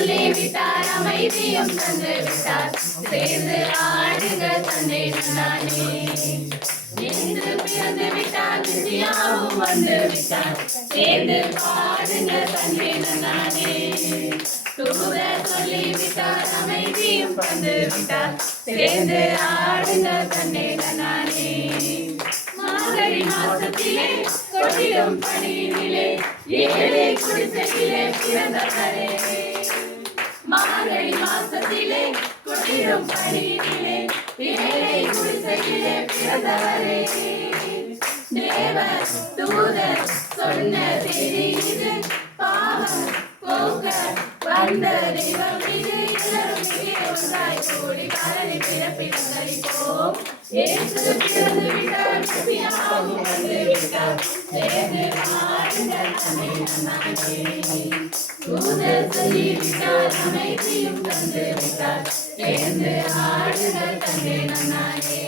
சொல்லிவிட்டார் அமைதியும் தந்து விட்டார் சேர்ந்து ஆடுங்க தந்தை நானே என்று பிறந்து விட்டார் நிதியாவும் வந்து விட்டார் சேர்ந்து பாடுங்க தந்தை நானே தூதர் சொல்லிவிட்டார் அமைதியும் தந்து விட்டார் சேர்ந்து ஆடுங்க தந்தை நானே மார்கழி மாசத்திலே கொட்டிடும் பணியினிலே ஏழை குடிசையிலே பிறந்தவரே மார்கழி மாசத்திலே கொட்டிடும் பணியினிலே ஏழை குடிசையிலே பிறந்தவரே தேவ தூதர் சொன்ன செய்தி இது பாவம் போக்க வந்த தெய்வம் இது எல்லாரும் ஒன்றாய் கூடி காலனை பிறப்பிடங்களிப்போம் ஏசு பிறந்து விட்டார் மெசியாவும் வந்து விட்டார் சேர்ந்து பாடுங்கள் தன்னை நானே தூதர் சொல்லிவிட்டார் அமைதியும் தந்து விட்டார் சேர்ந்து ஆடுங்கள் தன்னை நானே